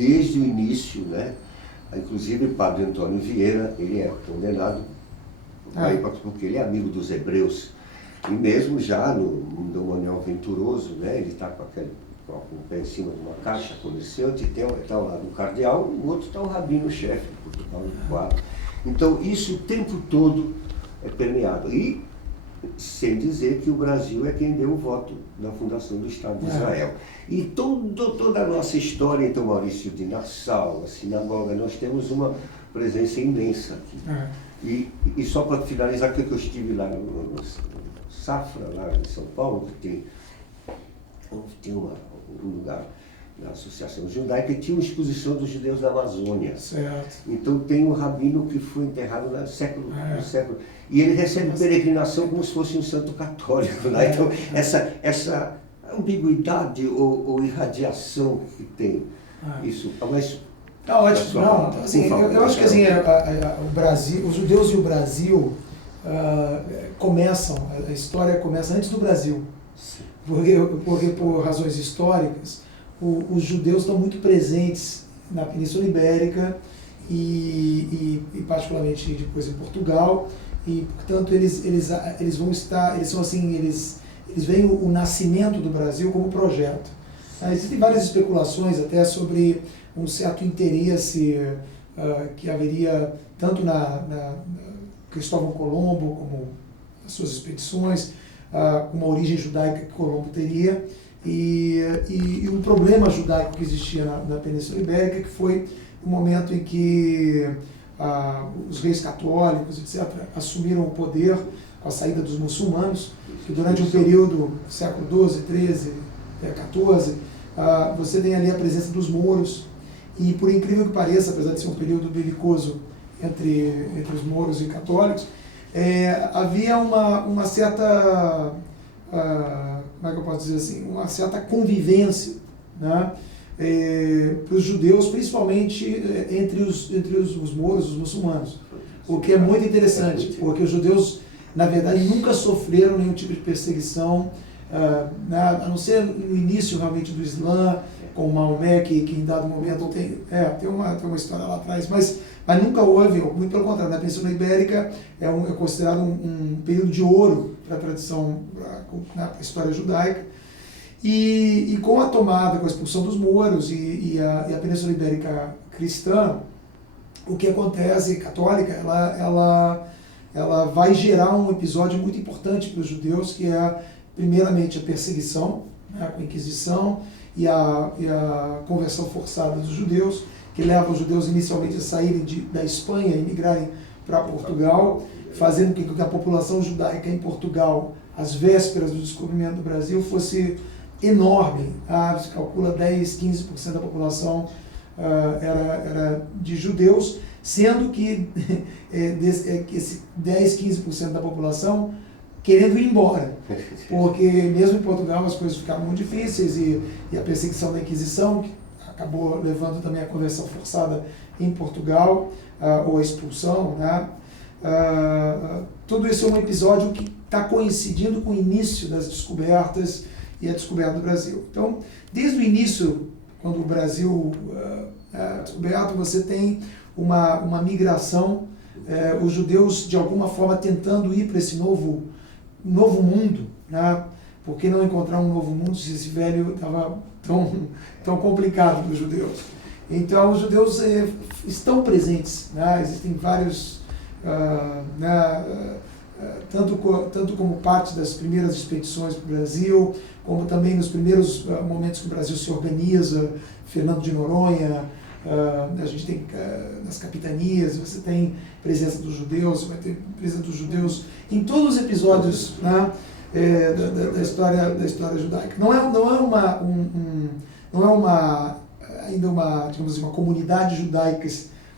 desde o início, né? Inclusive o padre Antônio Vieira, ele é condenado porque ele é amigo dos hebreus. E mesmo já no Manuel Venturoso, né? Ele está com o pé em cima de uma caixa comerciante, está lá do cardeal, o outro está o rabino-chefe, porque está no quadro. Então isso o tempo todo é permeado. E sem dizer que o Brasil é quem deu o voto na fundação do Estado de Israel. E toda a nossa história, então, Maurício, de Nassau, a sinagoga, nós temos uma presença imensa aqui. E só para finalizar, que eu estive lá no Safra, lá em São Paulo, que tem um lugar na Associação Judaica, e tinha uma exposição dos judeus da Amazônia. Certo. Então tem um rabino que foi enterrado no século. E ele recebe peregrinação como se fosse um santo católico. Né? Então essa ambiguidade ou irradiação que tem. Isso. Mas, tá ótimo. Não, assim, eu acho que assim, o Brasil, os judeus e o Brasil a história começa antes do Brasil. Porque por razões históricas, os judeus estão muito presentes na Península Ibérica e particularmente depois em Portugal, e portanto eles veem o nascimento do Brasil como projeto. Existem várias especulações até sobre um certo interesse que haveria tanto na Cristóvão Colombo, como as suas expedições, uma origem judaica que Colombo teria, e um problema judaico que existia na Península Ibérica, que foi o momento em que os reis católicos, etc., assumiram o poder com a saída dos muçulmanos, que durante um período, século XII, XIII, XIV, você tem ali a presença dos mouros, e por incrível que pareça, apesar de ser um período belicoso entre os mouros e católicos, havia uma certa, como é que eu posso dizer assim, uma certa convivência, né, para os judeus, principalmente entre os mouros, os muçulmanos, o que é muito interessante, porque os judeus, na verdade, nunca sofreram nenhum tipo de perseguição, a não ser no início realmente do Islã, com Maomé, que em dado momento tem uma história lá atrás, mas nunca houve, muito pelo contrário, na Península Ibérica é considerado um período de ouro para a tradição, para a história judaica, e com a tomada, com a expulsão dos mouros e a Península Ibérica cristã, o que acontece, católica, ela vai gerar um episódio muito importante para os judeus, que é, primeiramente, a perseguição, né, com a Inquisição e a conversão forçada dos judeus, que leva os judeus inicialmente a saírem da Espanha e migrarem para Portugal, fazendo com que a população judaica em Portugal, às vésperas do descobrimento do Brasil, fosse enorme. Se calcula 10, 15% da população era de judeus, sendo que esse 10, 15% da população querendo ir embora, porque mesmo em Portugal as coisas ficaram muito difíceis e a perseguição da Inquisição, que acabou levando também a conversão forçada em Portugal, ou a expulsão, né? Tudo isso é um episódio que está coincidindo com o início das descobertas e a descoberta do Brasil. Então, desde o início, quando o Brasil é descoberto, você tem uma migração, os judeus de alguma forma tentando ir para esse novo mundo, né? Por que não encontrar um novo mundo se esse velho estava tão complicado para os judeus? Então, os judeus estão presentes, né? Existem vários, tanto como parte das primeiras expedições para o Brasil, como também nos primeiros momentos que o Brasil se organiza, Fernando de Noronha, a gente tem nas capitanias, você tem presença dos judeus, vai ter presença dos judeus em todos os episódios, né, da história judaica. Não é ainda digamos assim, uma comunidade judaica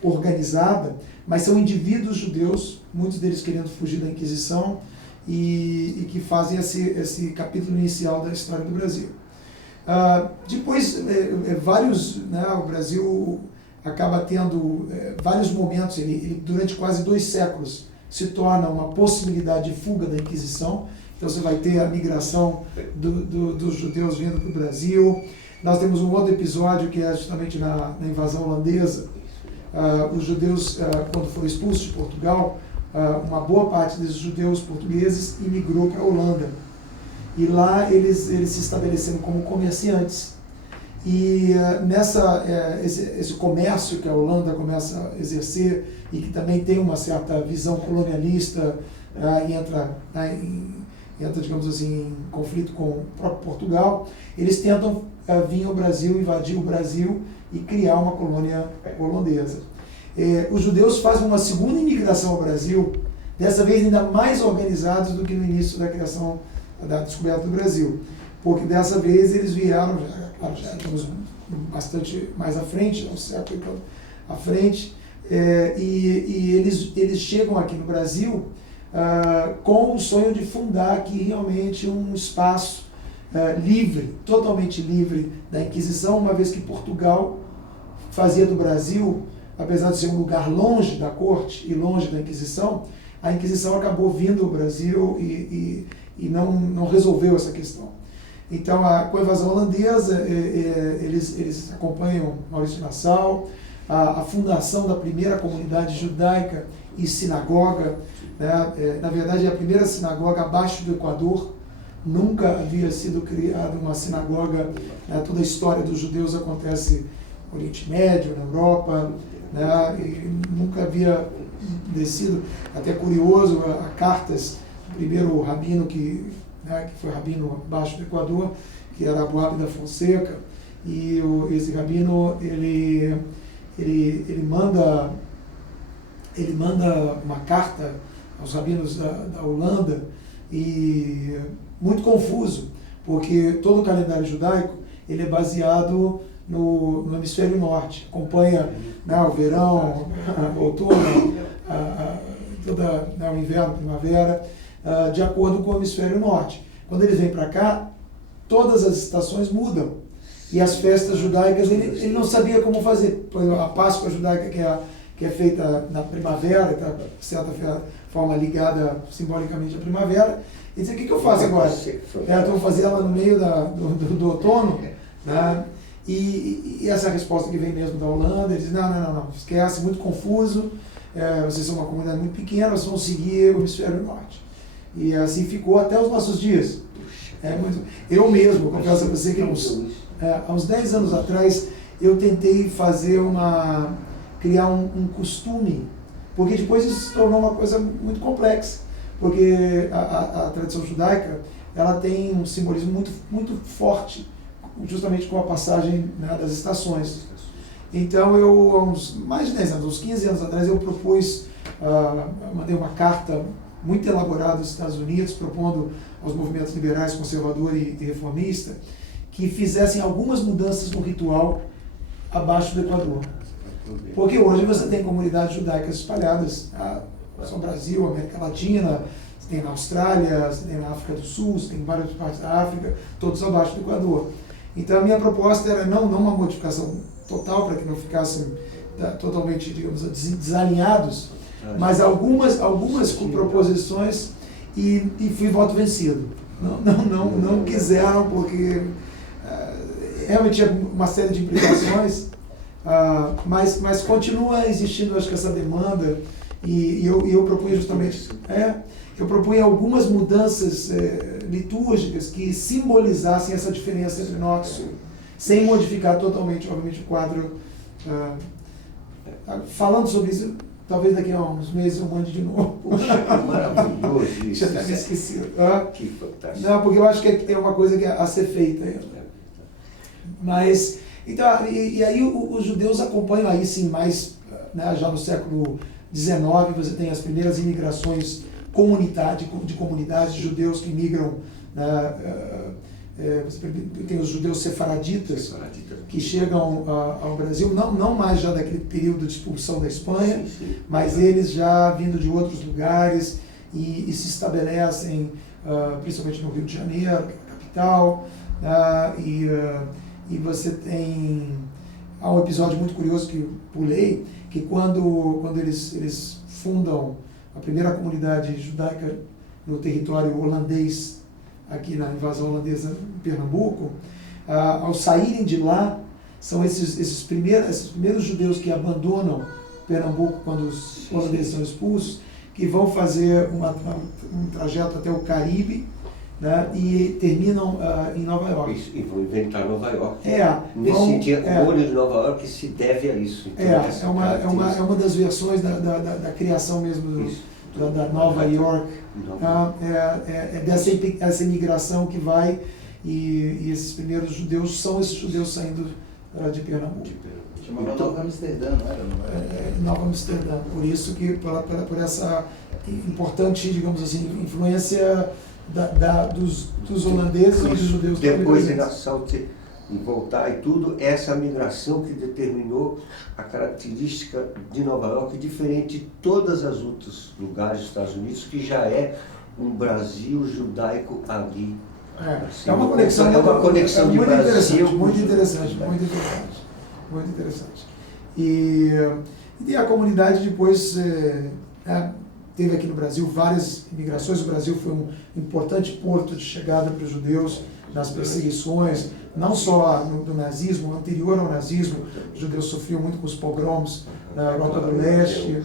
organizada, mas são indivíduos judeus, muitos deles querendo fugir da Inquisição, e que fazem esse capítulo inicial da história do Brasil. Depois, o Brasil acaba tendo vários momentos, ele durante quase 2 séculos se torna uma possibilidade de fuga da Inquisição. Então você vai ter a migração dos judeus vindo para o Brasil, Nós temos um outro episódio que é justamente na invasão holandesa. Os judeus, quando foram expulsos de Portugal, uma boa parte desses judeus portugueses imigrou para a Holanda. E lá eles se estabeleceram como comerciantes. E esse comércio que a Holanda começa a exercer e que também tem uma certa visão colonialista e entra, digamos assim, em conflito com o próprio Portugal, eles tentam vir ao Brasil, invadir o Brasil e criar uma colônia holandesa. Os judeus fazem uma segunda imigração ao Brasil, dessa vez ainda mais organizados do que no início da criação, da descoberta do Brasil. Porque dessa vez eles vieram, já estamos bastante mais à frente, um século à frente, e eles chegam aqui no Brasil com o sonho de fundar aqui realmente um espaço livre, totalmente livre da Inquisição, uma vez que Portugal fazia do Brasil, apesar de ser um lugar longe da corte e longe da Inquisição, a Inquisição acabou vindo ao Brasil e não resolveu essa questão. Então, com a invasão holandesa, eles acompanham Maurício de Nassau, a fundação da primeira comunidade judaica e sinagoga, né? Na verdade, é a primeira sinagoga abaixo do Equador. Nunca havia sido criada uma sinagoga, né? Toda a história dos judeus acontece no Oriente Médio, na Europa, né? E nunca havia descido. Até curioso, há cartas do primeiro rabino que foi rabino abaixo do Equador, que era Abu Abda Fonseca, e esse rabino ele manda uma carta aos rabinos da Holanda, e muito confuso, porque todo o calendário judaico ele é baseado no hemisfério norte, acompanha, né, o verão, o outono, o inverno, a primavera, de acordo com o hemisfério norte. Quando eles vêm para cá, todas as estações mudam. E as festas judaicas, ele não sabia como fazer. Por exemplo, a Páscoa judaica, que é feita na primavera, está, de certa forma, ligada simbolicamente à primavera. Ele disse, o que eu faço agora? Eu vou fazer ela no meio do outono. Né? E essa resposta que vem mesmo da Holanda, ele diz, não, esquece, muito confuso, vocês são uma comunidade muito pequena, vocês vão seguir o hemisfério norte. E assim ficou até os nossos dias. Eu mesmo, confesso a você que há uns 10 anos atrás, eu tentei criar um costume, porque depois isso se tornou uma coisa muito complexa, porque a tradição judaica, ela tem um simbolismo muito, muito forte, justamente com a passagem, né, das estações. Então eu, há mais de 10 anos, uns 15 anos atrás, eu propus, mandei uma carta muito elaborada aos Estados Unidos, propondo aos movimentos liberais, conservador e reformista, que fizessem algumas mudanças no ritual abaixo do Equador. Porque hoje você tem comunidades judaicas espalhadas, no Brasil, América Latina, você tem na Austrália, você tem na África do Sul, você tem em várias partes da África, todos abaixo do Equador. Então a minha proposta era não uma modificação total, para que não ficassem totalmente, digamos, desalinhados, mas algumas proposições, e fui voto vencido. Não quiseram, porque realmente tinha uma série de implicações, mas continua existindo, acho que, essa demanda, e eu propunha justamente, eu propunha algumas mudanças litúrgicas que simbolizassem essa diferença entre norte e sul, sem modificar totalmente, obviamente, o quadro. Falando sobre isso, talvez daqui a uns meses eu mande de novo. Maravilhoso isso. Já até me esqueci. Que fantástico. Não, porque eu acho que é uma coisa que é a ser feita ainda. Mas, então, e aí os judeus acompanham aí sim mais, né, já no século XIX, você tem as primeiras imigrações de comunidades de judeus que migram, né, você tem os judeus sefaraditas que chegam ao Brasil, não mais já daquele período de expulsão da Espanha, mas eles já vindo de outros lugares e se estabelecem, principalmente no Rio de Janeiro, que é a capital, e você tem... Há um episódio muito curioso que eu pulei, que quando eles fundam a primeira comunidade judaica no território holandês, aqui na invasão holandesa em Pernambuco, ao saírem de lá, são esses primeiros judeus que abandonam Pernambuco quando os holandeses são expulsos, que vão fazer um trajeto até o Caribe, né, e terminam em Nova York. Isso, e vão inventar Nova York. Nesse sentido, o molho de Nova York se deve a isso. Então, é uma das versões da criação mesmo da Nova York. Dessa imigração que vai, e esses primeiros judeus são esses judeus saindo de Pernambuco. Chamava Nova Amsterdã, não era? Nova Amsterdã. Por isso que, por essa importante, digamos assim, influência dos holandeses e dos judeus. Depois de Nassau e voltar e tudo, essa migração que determinou a característica de Nova York, diferente de todos os outros lugares dos Estados Unidos, que já é um Brasil judaico ali. Assim, é uma conexão de Brasil. Muito interessante. E a comunidade depois teve aqui no Brasil várias imigrações. O Brasil foi um importante porto de chegada para os judeus nas perseguições, não só do nazismo, anterior ao nazismo. Os judeus sofriam muito com os pogroms na Europa do Leste.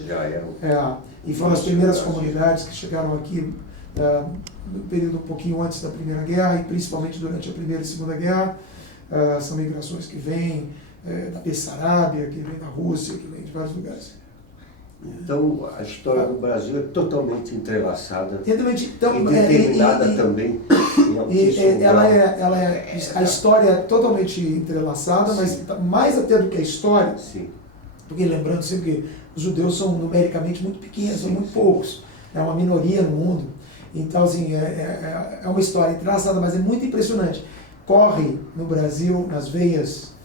E foram as primeiras comunidades que chegaram aqui no período um pouquinho antes da Primeira Guerra, e principalmente durante a Primeira e Segunda Guerra. São migrações que vêm da Bessarabia, que vêm da Rússia, que vêm de vários lugares. Então, a história do Brasil é totalmente entrelaçada e determinada também em altíssimo grau. A história é totalmente entrelaçada, mas mais até do que a história, porque lembrando sempre que os judeus são numericamente muito pequenos, são muito poucos, é uma minoria no mundo. Então, assim, é uma história entrelaçada, mas é muito impressionante. Corre no Brasil, nas veias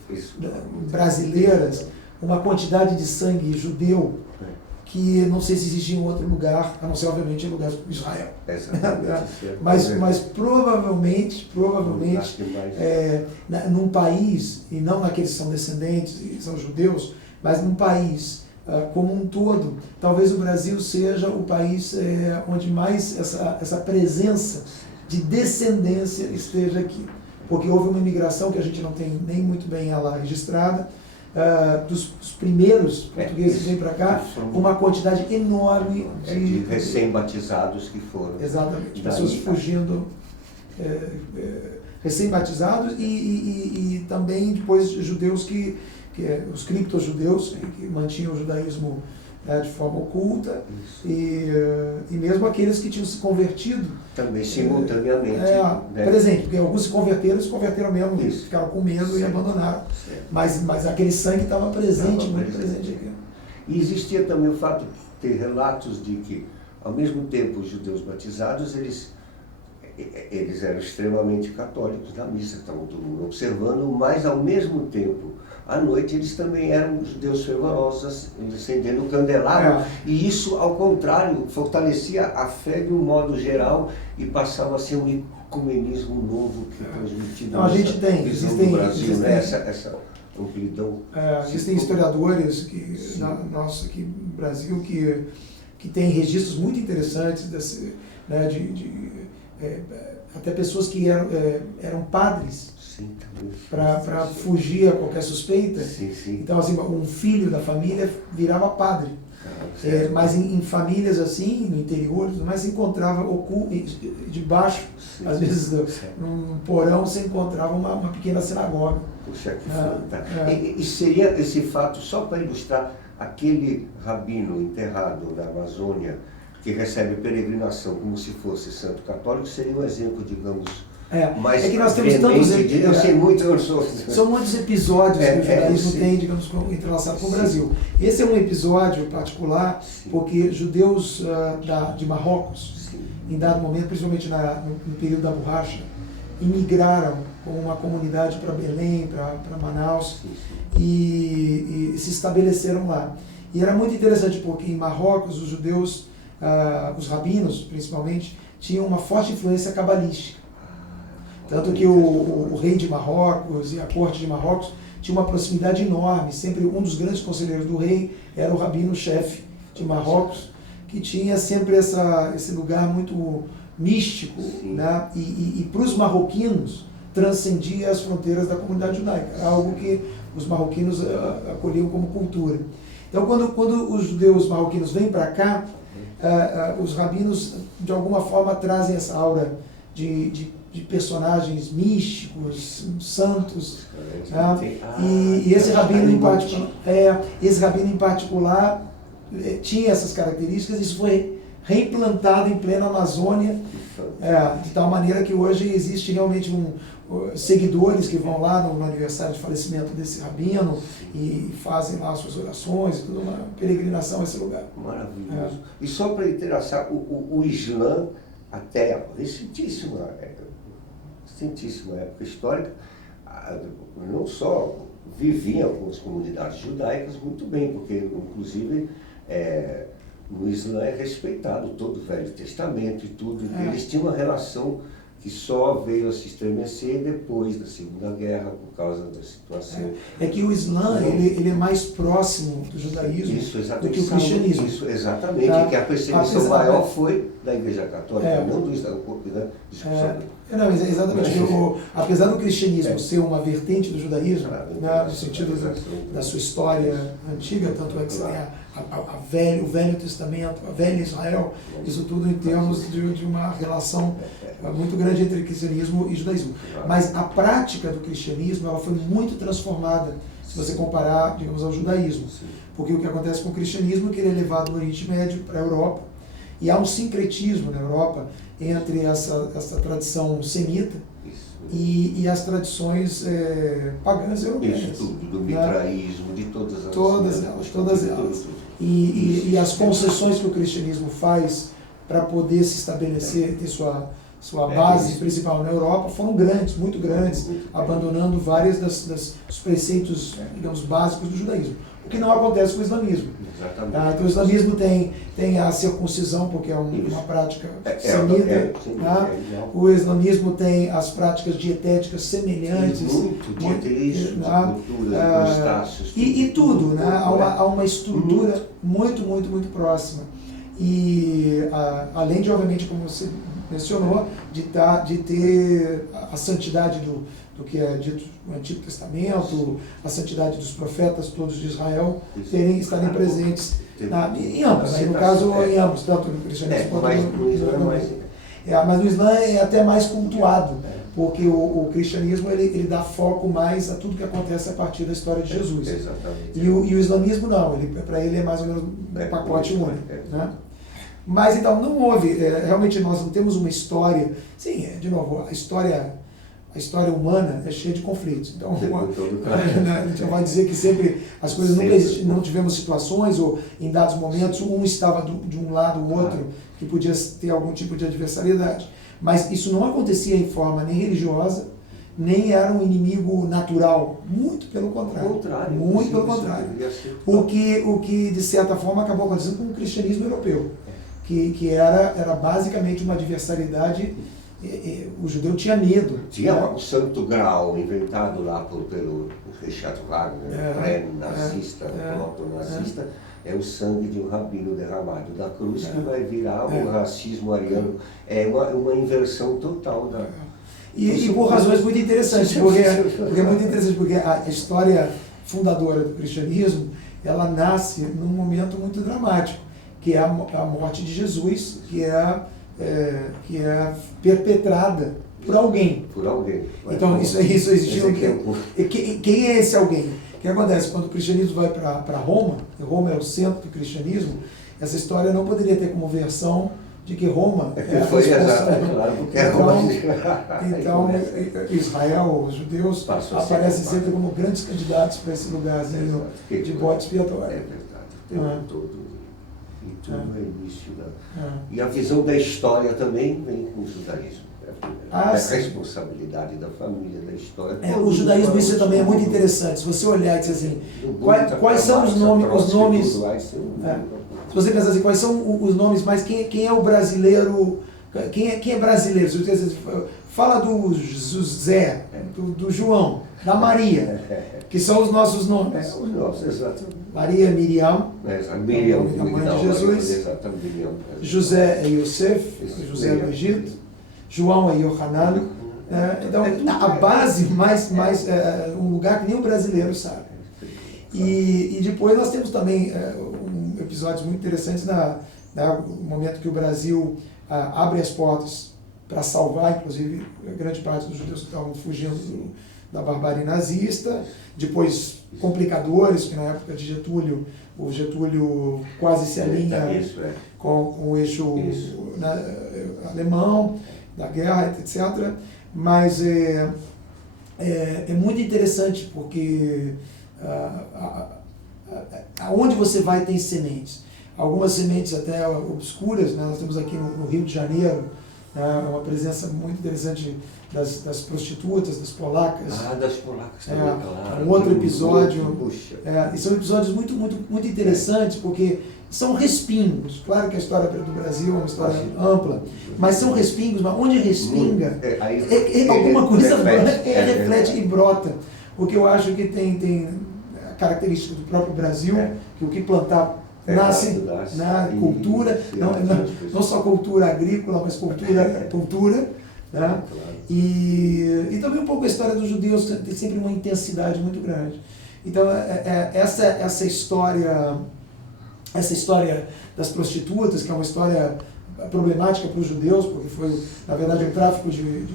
brasileiras, uma quantidade de sangue judeu que não sei se existe em outro lugar, a não ser, obviamente, em lugares como Israel. Mas provavelmente num país, e não naqueles que são descendentes e são judeus, mas num país como um todo, talvez o Brasil seja o país onde mais essa presença de descendência esteja aqui. Porque houve uma imigração que a gente não tem nem muito bem ela registrada, dos primeiros portugueses que vêm para cá, uma quantidade enorme de recém-batizados que foram. Exatamente, pessoas fugindo, recém-batizados e também depois judeus os criptojudeus, que mantinham o judaísmo de forma oculta, e mesmo aqueles que tinham se convertido também simultaneamente. Por exemplo, porque alguns se converteram mesmo, ficaram com medo e abandonaram. Mas aquele sangue estava presente, muito presente aqui. E existia também o fato de ter relatos de que, ao mesmo tempo, os judeus batizados, eles eram extremamente católicos na missa, estavam todo mundo observando, mas ao mesmo tempo, à noite, eles também eram judeus fervorosos, acendendo o candelabro, e isso, ao contrário, fortalecia a fé de um modo geral e passava a ser um ecumenismo novo que transmitido nessa visão do Brasil, essa amplidão. Existem historiadores nossos aqui no Brasil que têm registros muito interessantes até pessoas que eram padres para fugir a qualquer suspeita. Então, assim, um filho da família virava padre. Mas em famílias assim, no interior, se encontrava debaixo, às vezes num porão, se encontrava uma pequena sinagoga. Puxa, que fantástico. E seria esse fato, só para ilustrar, aquele rabino enterrado na Amazônia, que recebe peregrinação como se fosse santo católico, seria um exemplo, digamos, mais que nós temos tantos eu sei muito, eu sou... São muitos episódios que o judaísmo tem, digamos, entrelaçado com o Brasil. Esse é um episódio particular, porque judeus de Marrocos, em dado momento, principalmente no período da borracha, imigraram com uma comunidade para Belém, para Manaus, e se estabeleceram lá. E era muito interessante, porque em Marrocos os judeus, os rabinos principalmente, tinham uma forte influência cabalística. Tanto que o rei de Marrocos e a corte de Marrocos tinha uma proximidade enorme. Sempre um dos grandes conselheiros do rei era o rabino-chefe de Marrocos, que tinha sempre esse lugar muito místico, né? E para os marroquinos, transcendia as fronteiras da comunidade judaica. Era algo que os marroquinos acolhiam como cultura. Então, quando os judeus marroquinos vêm para cá, os rabinos, de alguma forma, trazem essa aura de personagens místicos, santos. E esse rabino em particular, tinha essas características. Isso foi reimplantado em plena Amazônia, de tal maneira que hoje existe realmente seguidores que vão lá no aniversário de falecimento desse rabino e fazem lá suas orações, tudo uma peregrinação a esse lugar. Maravilhoso. E só para interessar, o Islã, até a recentíssima época histórica, não só viviam algumas comunidades judaicas muito bem, porque inclusive no Islã é respeitado todo o Velho Testamento e tudo. Eles tinham uma relação que só veio a se estremecer depois da Segunda Guerra, por causa da situação. É que o Islã ele é mais próximo do judaísmo do que o cristianismo. Isso, exatamente. Tá? Que a perseguição maior foi da Igreja Católica, não do Islã. Não, exatamente. Apesar do cristianismo ser uma vertente do judaísmo, no sentido da sua história antiga, tanto é que você tem o Velho Testamento, a Velha Israel, isso tudo em termos de uma relação muito grande entre cristianismo e judaísmo. Mas a prática do cristianismo ela foi muito transformada, se você comparar, digamos, ao judaísmo. Porque o que acontece com o cristianismo é que ele é levado do Oriente Médio para a Europa, e há um sincretismo na Europa entre essa tradição semita e as tradições pagãs europeias. Isso tudo, do mitraísmo, de todas elas. E as concessões que o cristianismo faz para poder se estabelecer, ter sua base principal na Europa, foram grandes, muito grandes, abandonando vários dos preceitos, digamos, básicos do judaísmo. O que não acontece com o islamismo. Então o islamismo tem a circuncisão, porque é uma prática semita. O islamismo tem as práticas dietéticas semelhantes. Dieteísmo, cultura, e tudo. Há uma estrutura muito próxima. E além de, obviamente, como você mencionou, de ter a santidade do que é dito no Antigo Testamento, a santidade dos profetas todos de Israel, estarem presentes em ambos, no caso em ambos, tanto no cristianismo quanto no islamismo. Mas no Islã é até mais pontuado, porque o cristianismo ele dá foco mais a tudo que acontece a partir da história de Jesus. E o islamismo não, para ele é mais ou menos um pacote único. Mas então não houve, realmente nós não temos uma história, de novo, a história humana é cheia de conflitos. Então, a gente vai dizer que sempre as coisas nunca existiram, não tivemos situações, ou em dados momentos, um estava de um lado, o outro, que podia ter algum tipo de adversariedade. Mas isso não acontecia em forma nem religiosa, nem era um inimigo natural. Muito pelo contrário. Muito pelo contrário. O que, de certa forma, acabou acontecendo com o cristianismo europeu, que era basicamente uma adversariedade. O judeu tinha medo. Tinha o Santo Graal, inventado lá pelo Richard Wagner, pré-nazista, proto-nazista, é o sangue de um rabino derramado da cruz, que vai virar o racismo ariano. É uma inversão total da... E por razões muito interessantes, porque é muito interessante, porque a história fundadora do cristianismo, ela nasce num momento muito dramático, que é a morte de Jesus, que é perpetrada por alguém. Então, isso existiu. Quem é esse alguém? O que acontece? Quando o cristianismo vai para Roma, Roma é o centro do cristianismo, essa história não poderia ter como versão de que Roma é a responsável. Então, Israel, os judeus, aparecem sempre como grandes candidatos para esse lugarzinho de bode expiatório. É verdade, o tempo todo. E tudo é início E a visão da história também vem com o judaísmo. A responsabilidade da família, da história. O judaísmo, isso também é muito interessante. Se você olhar e dizer assim, quais são os nomes... Se você pensar assim, quais são os nomes, mas quem é o brasileiro... Quem é brasileiro? Se você fala do José, do João, da Maria, que são os nossos nomes. Os nossos, exatamente. Maria é Miriam, Miriam, a mãe de Jesus. José é Yosef, José do Egito. João é Yohanan, Né? Então, a base, um lugar que nem o brasileiro sabe. E depois nós temos também episódios muito interessantes no momento que o Brasil abre as portas para salvar, inclusive, grande parte dos judeus que estavam fugindo da barbárie nazista. Depois, complicadores, que na época de Getúlio, o Getúlio quase se alinha com o eixo alemão, da guerra, etc. Mas é muito interessante porque aonde você vai tem sementes. Algumas sementes até obscuras, né? Nós temos aqui no Rio de Janeiro, né? Uma presença muito interessante das prostitutas, das polacas. Das polacas também, claro. Um outro episódio. E são episódios muito, muito, muito interessantes, porque são respingos. Claro que a história do Brasil é uma história ampla, mas são respingos, mas onde respinga, alguma coisa reflete e brota. Porque eu acho que tem a característica do próprio Brasil, que o que plantar nasce na cultura, não só cultura agrícola, mas cultura. Né? E também um pouco a história dos judeus tem sempre uma intensidade muito grande. Então, essa história das prostitutas, que é uma história problemática para os judeus, porque foi, na verdade, um tráfico de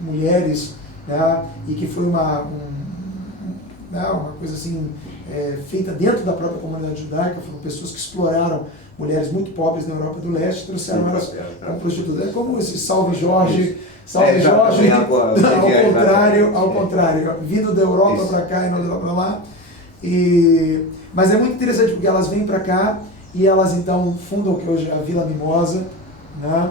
mulheres, né? E que foi uma coisa assim, feita dentro da própria comunidade judaica. Foram pessoas que exploraram mulheres muito pobres na Europa do Leste e trouxeram elas como prostitutas. É como esse Salve Jorge, ao contrário, vindo da Europa para cá e não da Europa para lá. Mas é muito interessante porque elas vêm para cá e elas então fundam o que hoje é a Vila Mimosa, né,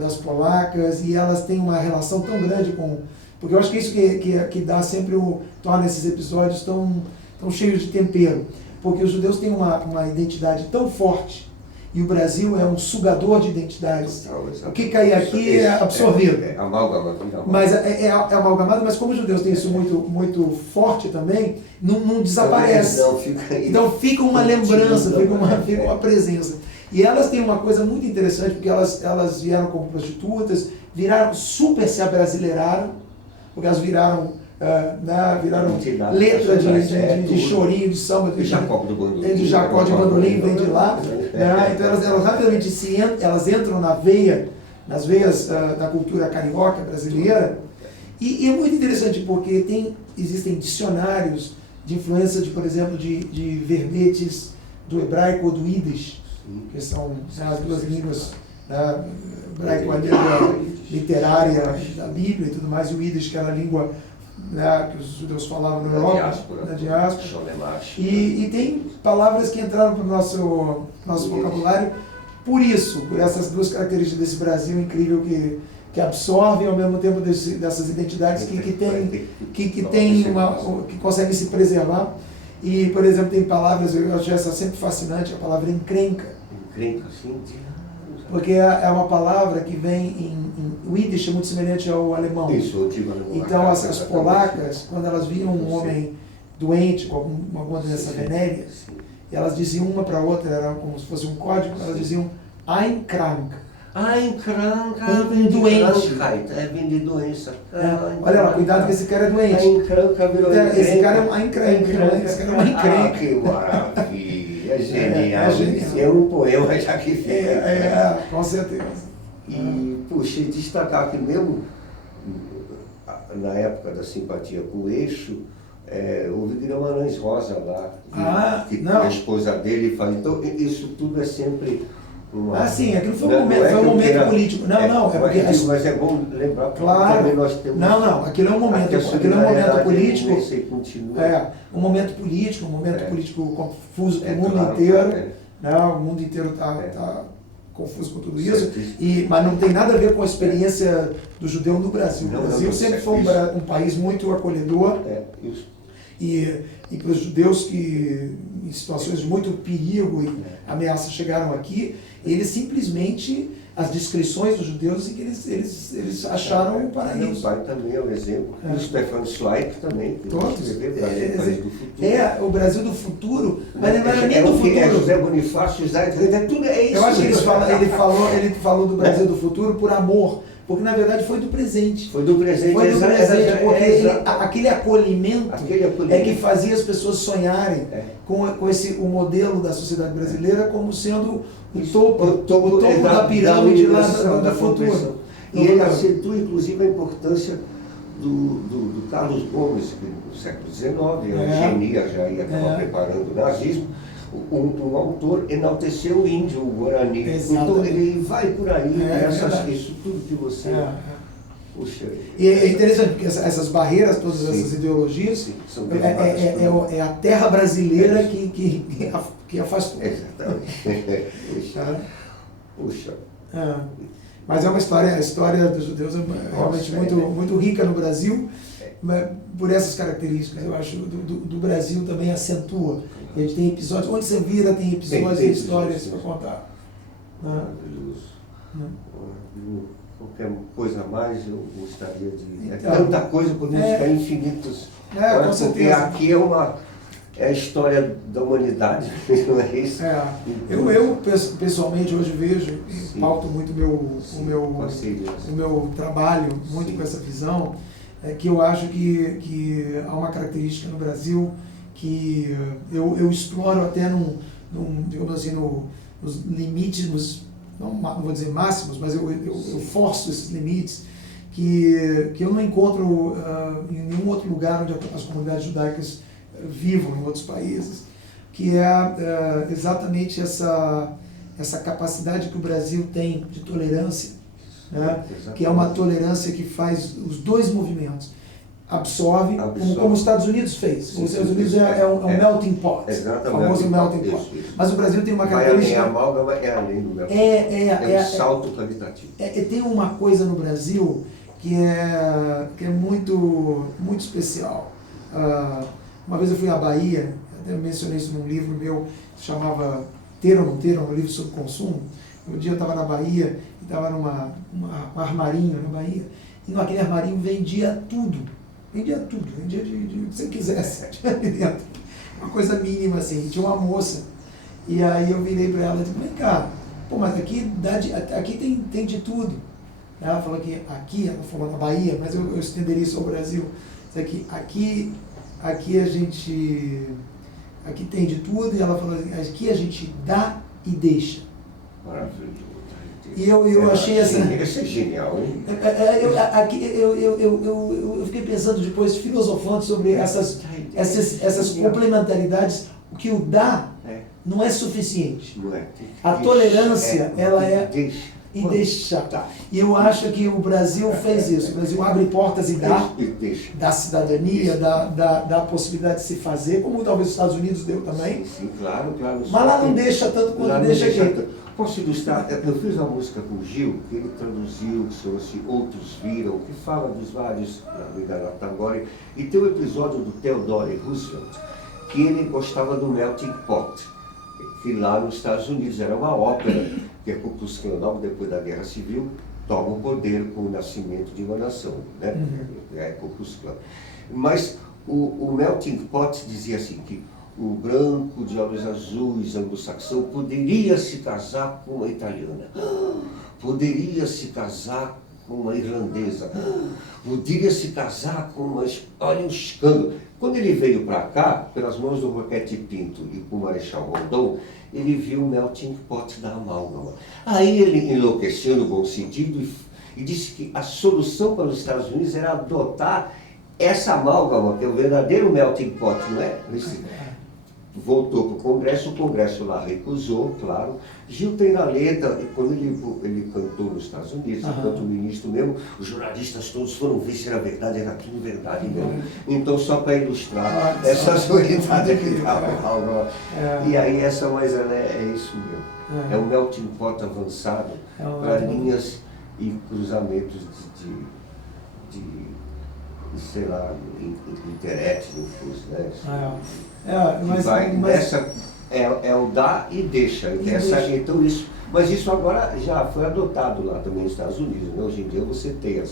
das polacas, e elas têm uma relação tão grande com... Porque eu acho que isso que dá sempre torna esses episódios tão cheios de tempero. Porque os judeus têm uma identidade tão forte e o Brasil é um sugador de identidades. O que cair aqui é absorvido. É amalgamado. Mas é amalgamado, mas como os judeus têm isso muito, muito forte também, não desaparece. Então fica uma lembrança, fica uma presença. E elas têm uma coisa muito interessante, porque elas vieram como prostitutas, se abrasileiraram, porque elas viraram letra de chorinho, de samba, de Jacó de Bandolim, vem de lá. Né? Então elas rapidamente elas entram nas veias da cultura carioca brasileira. E é muito interessante porque existem dicionários de influência, por exemplo, de verbetes do hebraico ou do Yiddish, que são as duas línguas, né? Hebraico, a língua literária da Bíblia e tudo mais, e o Yiddish, que era a língua, né, que os judeus falavam na Europa, na diáspora. E tem palavras que entraram para o nosso vocabulário por essas duas características desse Brasil incrível que absorvem ao mesmo tempo dessas identidades que conseguem se preservar. E, por exemplo, tem palavras, eu acho essa sempre fascinante, a palavra encrenca. Encrenca, sim. Porque é uma palavra que vem o Yiddish é muito semelhante ao alemão. Isso, o antigo alemão. Então as polacas, quando elas viam um homem doente com alguma doença venérea, elas diziam uma para a outra, era como se fosse um código, elas diziam ein krank. Ein krank, um doente. Vem de doença. Olha lá, cuidado que esse cara é doente. Ein krank virou esse cara é um ein krank. Esse cara é um ein krank. Que maravilha. É genial. É um poema já que fica. Com certeza. E, puxa, destacar que mesmo na época da simpatia com o eixo, houve Guimarães Rosa lá, a esposa dele fala. Então, isso tudo é sempre uma... sim, aquilo foi um momento político. Mas é bom lembrar, claro, também nós temos... aquilo é um momento político. Um momento político confuso para o mundo inteiro. O mundo inteiro está confuso com tudo isso, mas não tem nada a ver com a experiência do judeu no Brasil. O Brasil sempre foi um país muito acolhedor, e para os judeus que em situações de muito perigo e ameaça chegaram aqui, eles simplesmente, as descrições dos judeus, que eles acharam o paraíso. Meu pai também é um exemplo, o Stefan Zweig também, que escreveu o Brasil do Futuro. O Brasil do Futuro, mas não era nem do futuro. É José Bonifácio, tudo é isso. Eu acho que ele falou do Brasil do futuro por amor. porque na verdade foi do presente. Foi do presente, Foi do presente, porque aquele acolhimento é que é fazia as pessoas sonharem com o modelo da sociedade brasileira como sendo o topo da pirâmide lá do futuro. E ele acentua, inclusive, a importância do Carlos Gomes, que no século XIX, a eugenia já ia acabar preparando o nazismo. Um autor enalteceu o índio, o Guarani. Exatamente. Então ele vai por aí, isso tudo que você... Puxa, e é interessante, porque essas barreiras, todas essas ideologias, sim, são é a terra brasileira que a faz tudo. Exatamente. Puxa. Mas é uma história, a história dos judeus é realmente muito rica no Brasil, por essas características. Eu acho do Brasil também acentua. A gente tem episódios, onde você vira tem episódios e histórias para contar. Maravilhoso. Qualquer coisa a mais eu gostaria de... Então, tanta coisa, podemos ficar infinitos. Com porque certeza. aqui é a história da humanidade, não é isso? Eu pessoalmente hoje vejo, pauto muito o meu trabalho, muito com essa visão, que eu acho que há uma característica no Brasil que eu exploro até digamos assim, nos limites, não vou dizer máximos, mas eu forço esses limites que eu não encontro em nenhum outro lugar onde as comunidades judaicas vivam em outros países, que é exatamente essa capacidade que o Brasil tem de tolerância, né? Que é uma tolerância que faz os dois movimentos. Absorve. Como os Estados Unidos fez. Os Estados Unidos é um melting pot, o famoso melting pot. Isso. Mas o Brasil tem uma característica... A amálgama é além do melting pot. É um salto qualitativo. Tem uma coisa no Brasil que é muito especial. Uma vez eu fui à Bahia, até mencionei isso num livro meu, que se chamava Ter ou Não Ter, um livro sobre consumo. Um dia eu estava na Bahia, e estava num armarinho na Bahia, e naquele armarinho vendia tudo. Vendia de o que você quisesse, tinha ali dentro. Uma coisa mínima assim, tinha uma moça. E aí eu virei para ela e disse, vem cá, mas aqui tem de tudo. Ela falou que aqui, ela falou na Bahia, mas eu estenderia isso ao Brasil. Aqui a gente, aqui tem de tudo, e ela falou assim, aqui a gente dá e deixa. Maravilhoso. E eu achei essa... Isso é genial, hein? Eu fiquei pensando depois, filosofando sobre essas complementaridades. O que o dá não é suficiente. Não é. A tolerância, ela é... E deixa. Tá. E eu acho que o Brasil fez isso. O Brasil abre portas e dá cidadania, dá a possibilidade de se fazer, como talvez os Estados Unidos deu também. Sim, claro. Mas lá não deixa tanto quanto deixa aqui. Posso ilustrar? Eu fiz uma música com o Gil, que ele traduziu, que chama-se Outros Viram, que fala dos vários da Tagore, e tem um episódio do Theodore Roosevelt, que ele gostava do Melting Pot, que lá nos Estados Unidos era uma ópera, que a Ku Klux Klan, logo depois da Guerra Civil, toma o poder com o nascimento de uma nação, né? É a Ku Klux Klan. Mas o Melting Pot dizia assim, que o branco de olhos azuis, anglo-saxão, poderia se casar com uma italiana, poderia se casar com uma irlandesa, poderia se casar com uma... Olha o escândalo. Quando ele veio para cá, pelas mãos do Roquete Pinto e com o Marechal Rondon, ele viu o melting pot da amálgama. Aí ele enlouqueceu no bom sentido e disse que a solução para os Estados Unidos era adotar essa amálgama, que é o verdadeiro melting pot, não é? Voltou para o Congresso lá recusou, claro. Gil tem na letra, quando ele cantou nos Estados Unidos, enquanto ministro mesmo, os jornalistas todos foram ver se era verdade, era tudo verdade mesmo. Então, só para ilustrar essa solidariedade que estava. E aí, mas ela é isso mesmo. É um melting pot avançado para linhas e cruzamentos de sei lá, interétnicos, né? É o dá e deixa. Então isso, mas isso agora já foi adotado lá também nos Estados Unidos, né? Hoje em dia você tem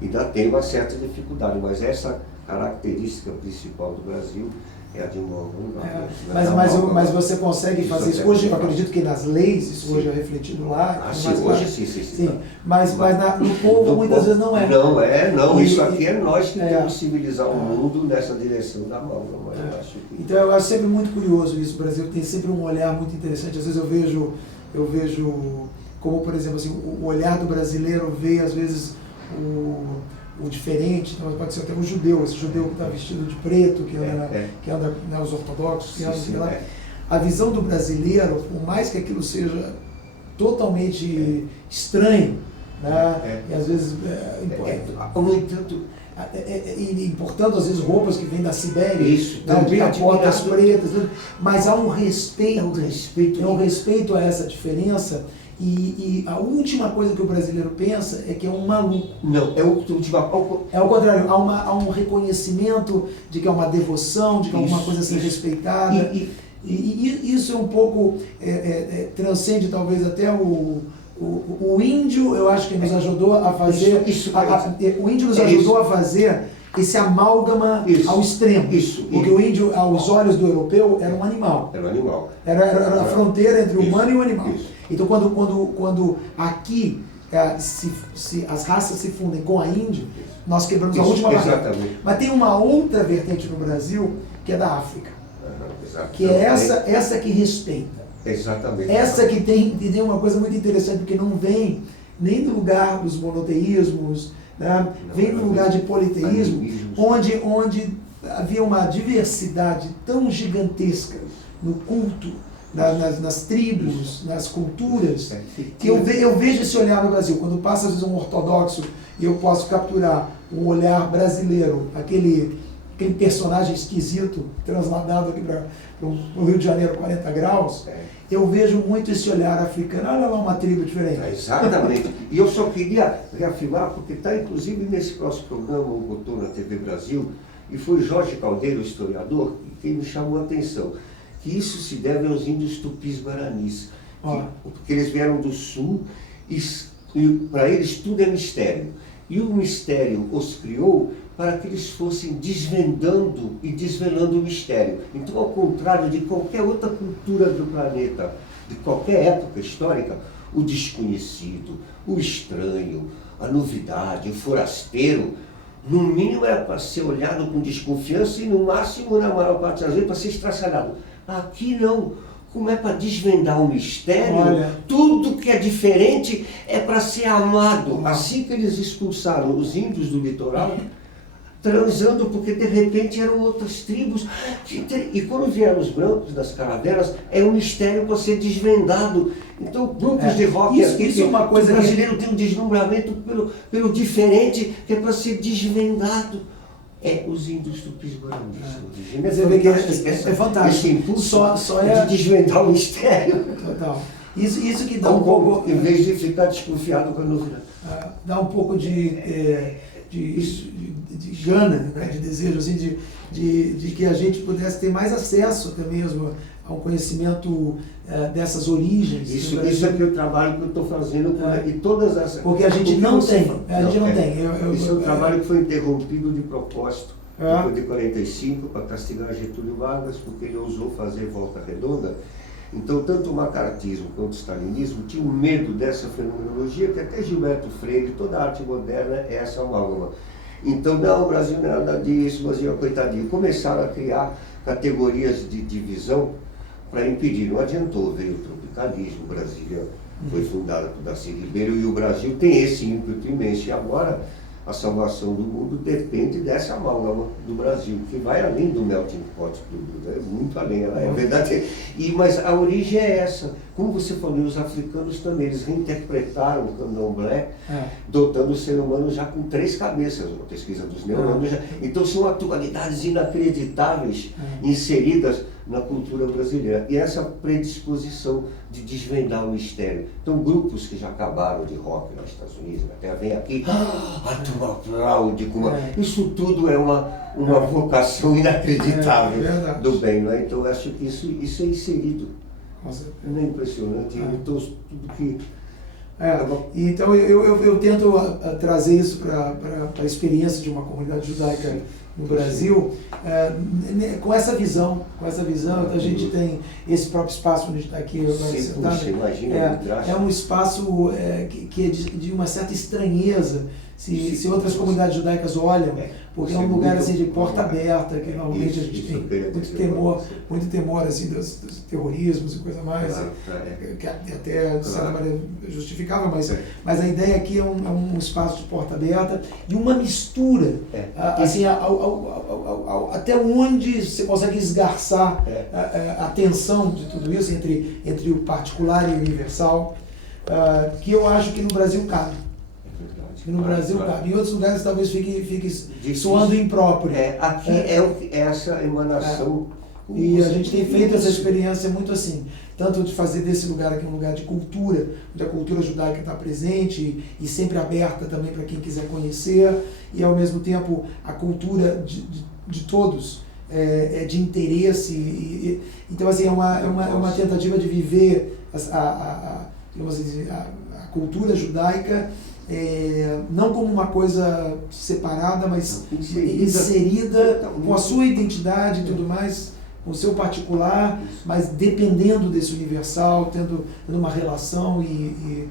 ainda tem uma certa dificuldade, mas essa característica principal do Brasil é a de uma amálgama. Mas você consegue fazer isso. Hoje, eu acredito que nas leis, isso hoje é refletido lá. Sim, hoje sim. Mas no povo muitas vezes não é. Não. Isso aqui é nós que temos que civilizar o mundo nessa direção da amálgama. Então eu acho sempre muito curioso isso. O Brasil tem sempre um olhar muito interessante. Às vezes eu vejo como, por exemplo, assim, o olhar do brasileiro vê, às vezes, o diferente, então pode ser até o judeu, esse judeu que está vestido de preto, que anda né, os ortodoxos, a visão do brasileiro, por mais que aquilo seja totalmente estranho, né, e às vezes importando às vezes roupas que vêm da Sibéria, botas pretas, mas há um respeito a essa diferença. E a última coisa que o brasileiro pensa é que é um maluco. Não, é o contrário, há um reconhecimento de que é uma devoção, de que é alguma coisa a ser respeitada. E isso é um pouco, transcende talvez até o índio, eu acho que nos ajudou a fazer, o índio nos ajudou a fazer esse amálgama ao extremo. Porque o índio, aos olhos do europeu, era um animal. Era a fronteira entre o humano e o animal. Então, quando aqui as raças se fundem com a Índia, nós quebramos a última barreira. Mas tem uma outra vertente no Brasil, que é da África. Que é essa que respeita. Exatamente. Essa que tem uma coisa muito interessante, porque não vem nem do lugar dos monoteísmos, né? Vem do lugar de politeísmo, onde havia uma diversidade tão gigantesca no culto, nas tribos, nas culturas, que eu vejo esse olhar no Brasil. Quando passa às vezes um ortodoxo e eu posso capturar um olhar brasileiro, aquele personagem esquisito, transladado aqui para o Rio de Janeiro, 40 graus, eu vejo muito esse olhar africano. Olha lá uma tribo diferente. Exatamente. E eu só queria reafirmar, porque está inclusive nesse próximo programa, o botou na TV Brasil, e foi Jorge Caldeiro, o historiador, que me chamou a atenção, que isso se deve aos índios tupis-guaranis, porque eles vieram do sul e para eles tudo é mistério. E o mistério os criou para que eles fossem desvendando e desvelando o mistério. Então, ao contrário de qualquer outra cultura do planeta, de qualquer época histórica, o desconhecido, o estranho, a novidade, o forasteiro, no mínimo era para ser olhado com desconfiança e no máximo, na maior parte das vezes, para ser estraçalhado. Aqui não. Como é para desvendar o mistério, tudo que é diferente é para ser amado. Assim que eles expulsaram os índios do litoral, transando, porque de repente eram outras tribos. E quando vieram os brancos das caravelas, é um mistério para ser desvendado. Então, grupos de rock isso é uma coisa o brasileiro tem um deslumbramento pelo diferente, que é para ser desvendado. Os índios tupis-guaranis. Você vê que é fantástico. Esse impulso só de desvendar o mistério. Total. Isso que dá um pouco... Em vez de ficar desconfiado com a novidade. Dá um pouco de gana, né? De desejo, assim, de que a gente pudesse ter mais acesso até mesmo a um conhecimento dessas origens. Isso é que o trabalho que eu estou fazendo, e todas essas... Porque a gente não tem. Esse é um trabalho que foi interrompido de propósito, depois de 45, para castigar Getúlio Vargas, porque ele ousou fazer volta redonda. Então, tanto o macartismo quanto o stalinismo tinham medo dessa fenomenologia, que até Gilberto Freire, toda a arte moderna é essa amálgama. Então, não, o Brasil não é nada disso, o Brasil é coitadinho. Começaram a criar categorias de divisão para impedir. Não adiantou, veio o tropicalismo, Brasília foi fundada por Darcy Ribeiro, e o Brasil tem esse ímpeto imenso. E agora a salvação do mundo depende dessa amálgama do Brasil, que vai além do melting pot do é muito além, ela é verdade. Mas a origem é essa. Como você falou, os africanos também, eles reinterpretaram o candomblé, dotando o ser humano já com 3 cabeças, uma pesquisa dos neurônios. Então são atualidades inacreditáveis inseridas na cultura brasileira. E essa predisposição de desvendar o mistério. Então, grupos que já acabaram de rock nos Estados Unidos, até vem aqui, a turma aplaude. Isso tudo é uma vocação inacreditável do bem, não é? Então, eu acho que isso é inserido. Não é impressionante? Então, tudo que... Então, eu tento trazer isso para a experiência de uma comunidade judaica no Brasil, com essa visão, então a gente tem esse próprio espaço onde a gente está aqui agora sentado. Imagina, é um espaço que é de uma certa estranheza, se outras comunidades judaicas olham, porque é um lugar assim de porta aberta, que normalmente a gente tem muito temor assim, dos terrorismos e coisa mais, que até de certa maneira justificável, mas a ideia aqui é um espaço de porta aberta e uma mistura, assim, até onde você consegue esgarçar a tensão de tudo isso entre o particular e o universal, que eu acho que no Brasil cabe. No Brasil cabe. Em outros lugares talvez fique soando impróprio. Aqui é essa emanação. E a gente tem feito essa experiência muito assim, tanto de fazer desse lugar aqui um lugar de cultura, onde a cultura judaica está presente e sempre aberta também para quem quiser conhecer, e ao mesmo tempo a cultura de todos é de interesse. Então assim, é uma tentativa de viver a cultura judaica não como uma coisa separada, mas inserida com a sua identidade e tudo mais, com o seu particular, mas dependendo desse universal, tendo uma relação. E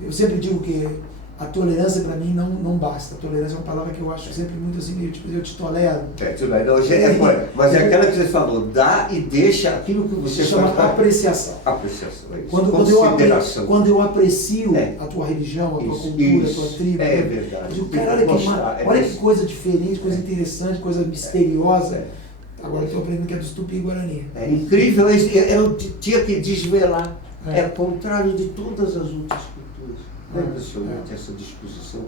eu sempre digo que a tolerância para mim não basta. A tolerância é uma palavra que eu acho sempre muito assim, meio tipo, eu te tolero. Mas é aquela que você falou, dá e deixa aquilo que você chama faz. Apreciação. Apreciação, é isso. Quando eu aprecio a tua religião, a tua cultura, a tua tribo, é verdade. Eu digo, cara, olha que coisa diferente, coisa interessante, coisa misteriosa. Agora eu estou aprendendo que é dos Tupi-Guarani. É incrível, eu tinha que desvelar. É o contrário de todas as outras culturas. É impressionante essa disposição.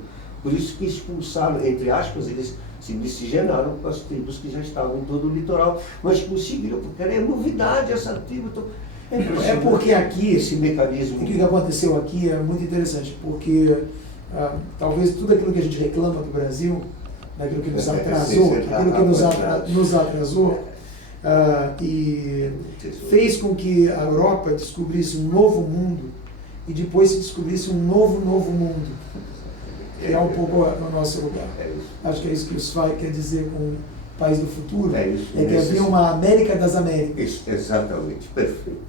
Por isso que expulsaram, entre aspas, eles se miscigenaram com as tribos que já estavam em todo o litoral, mas conseguiram, porque era novidade essa tribo. Então, é porque aqui, esse mecanismo. O que aconteceu aqui é muito interessante, porque talvez tudo aquilo que a gente reclama do Brasil, aquilo que nos atrasou, e fez com que a Europa descobrisse um novo mundo e depois se descobrisse um novo mundo. É um pouco no nosso lugar. Acho que é isso que o Zweig quer dizer com o país do futuro. É isso. Que havia uma América das Américas. Isso, exatamente, perfeito.